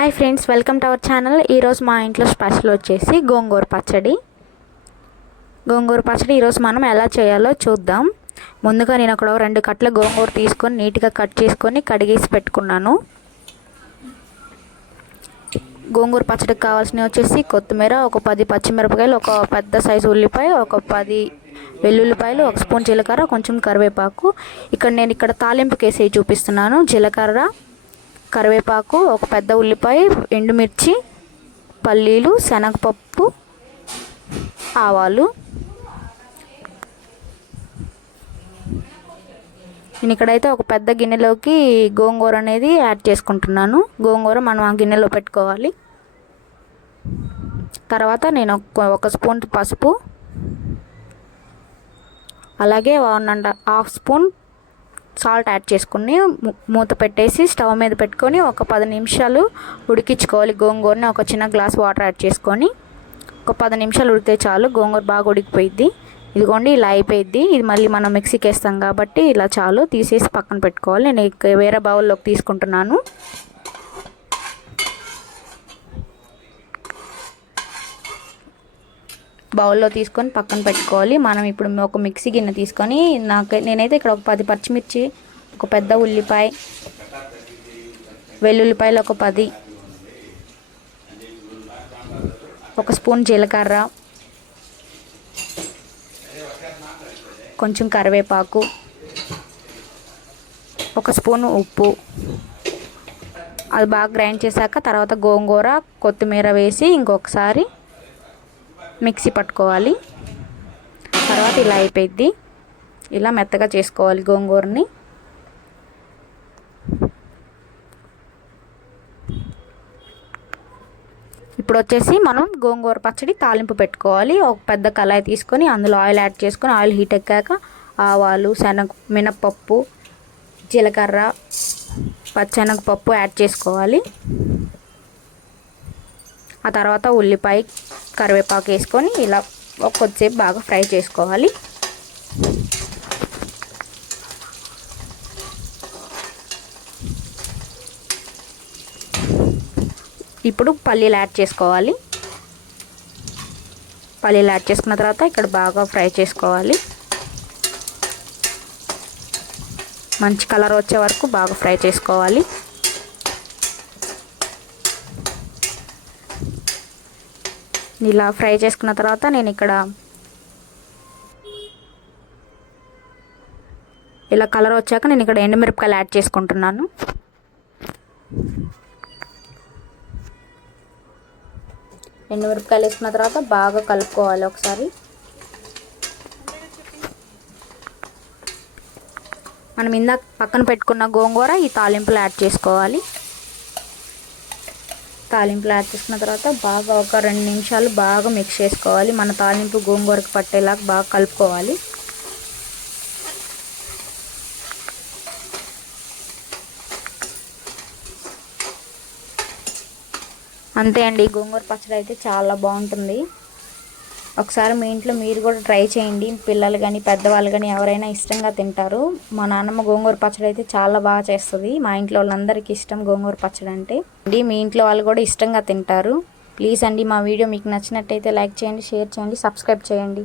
Hi friends welcome to our channel. ఈరోజు మా ఇంట్లో స్పెషల్ వచ్చేసి గోంగూర పచ్చడి. గోంగూర పచ్చడి ఈరోజు మనం ఎలా చేయాలో చూద్దాం. ముందుగా నేను అక్కడ రెండు కట్ల గోంగూర తీసుకొని నీట్గా కట్ చేసుకొని కడిగేసి పెట్టుకున్నాను. గోంగూర పచ్చడికి కావాల్సినవి వచ్చేసి కొత్తిమీర ఒక పది పచ్చిమిరపకాయలు ఒక పెద్ద సైజు ఉల్లిపాయ ఒక పది వెల్లుల్లిపాయలు ఒక స్పూన్ జీలకర్ర కొంచెం కరివేపాకు. ఇక్కడ నేను ఇక్కడ తాలింపుకేసి చూపిస్తున్నాను. జీలకర్ర కరివేపాకు ఒక పెద్ద ఉల్లిపాయ ఎండుమిర్చి పల్లీలు శనగపప్పు ఆవాలు. నేను ఇక్కడైతే ఒక పెద్ద గిన్నెలోకి గోంగూర అనేది యాడ్ చేసుకుంటున్నాను. గోంగూర మనం ఆ గిన్నెలో పెట్టుకోవాలి. తర్వాత నేను ఒక స్పూన్ పసుపు అలాగే one and half spoon salt add చేసుకుని మూత పెట్టేసి స్టవ్ మీద పెట్టుకొని ఒక పది నిమిషాలు ఉడికించుకోవాలి. గోంగూరని ఒక చిన్న గ్లాస్ వాటర్ యాడ్ చేసుకొని ఒక పది నిమిషాలు ఉడికితే చాలు. గోంగూర బాగా ఉడికిపోయిద్ది. ఇదిగోండి ఇలా అయిపోయిద్ది. ఇది మళ్ళీ మనం మిక్సీకి వేస్తాం కాబట్టి ఇలా చాలు. తీసేసి పక్కన పెట్టుకోవాలి. నేను వేరే బౌల్లోకి తీసుకుంటున్నాను. బౌల్లో తీసుకొని పక్కన పెట్టుకోవాలి. మనం ఇప్పుడు ఒక మిక్సీ గిన్నె తీసుకొని నాకు నేనైతే ఇక్కడ ఒక పది పచ్చిమిర్చి ఒక పెద్ద ఉల్లిపాయ వెల్లుల్లిపాయలు ఒక పది ఒక స్పూన్ జీలకర్ర కొంచెం కరివేపాకు ఒక స్పూన్ ఉప్పు. అది బాగా గ్రైండ్ చేశాక తర్వాత గోంగూర కొత్తిమీర వేసి ఇంకొకసారి మిక్సీ పట్టుకోవాలి. తర్వాత ఇలా అయిపోయిద్ది. ఇలా మెత్తగా చేసుకోవాలి గోంగూరని. ఇప్పుడు వచ్చేసి మనం గోంగూర పచ్చడి తాలింపు పెట్టుకోవాలి. ఒక పెద్ద కళాయి తీసుకొని అందులో ఆయిల్ యాడ్ చేసుకొని ఆయిల్ హీట్ ఎక్కాక ఆవాలు శనగ మినప్పప్పు జీలకర్ర పచ్చెనగపప్పు యాడ్ చేసుకోవాలి. ఆ తర్వాత ఉల్లిపాయ కరివేపాకు వేసుకొని ఇలా కొద్దిసేపు బాగా ఫ్రై చేసుకోవాలి. ఇప్పుడు పల్లీలు యాడ్ చేసుకోవాలి. పల్లీలు యాడ్ చేసుకున్న తర్వాత ఇక్కడ బాగా ఫ్రై చేసుకోవాలి. మంచి కలర్ వచ్చే వరకు బాగా ఫ్రై చేసుకోవాలి. ఇలా ఫ్రై చేసుకున్న తర్వాత నేను ఇక్కడ ఇలా కలర్ వచ్చాక నేను ఇక్కడ ఎండుమిరపకాయలు యాడ్ చేసుకుంటున్నాను. ఎండుమిరపకాయలు వేసుకున్న తర్వాత బాగా కలుపుకోవాలి ఒకసారి. మనం ఇందాక పక్కన పెట్టుకున్న గోంగూర ఈ తాలింపులు యాడ్ చేసుకోవాలి. తాలింపులు యాడ్ చేసుకున్న తర్వాత బాగా ఒక రెండు నిమిషాలు బాగా మిక్స్ చేసుకోవాలి. మన తాలింపు గోంగూరకు పట్టేలాగా బాగా కలుపుకోవాలి. అంతే అండి గోంగూర పచ్చడి అయితే చాలా బాగుంటుంది. ఒకసారి మీ ఇంట్లో మీరు కూడా ట్రై చేయండి. పిల్లలు కానీ పెద్దవాళ్ళు కానీ ఎవరైనా ఇష్టంగా తింటారు. మా నాన్నమ్మ గోంగూర పచ్చడి అయితే చాలా బాగా చేస్తుంది. మా ఇంట్లో వాళ్ళందరికీ ఇష్టం గోంగూర పచ్చడి అంటే. అండి మీ ఇంట్లో వాళ్ళు కూడా ఇష్టంగా తింటారు. ప్లీజ్ అండి మా వీడియో మీకు నచ్చినట్టయితే లైక్ చేయండి షేర్ చేయండి సబ్స్క్రైబ్ చేయండి.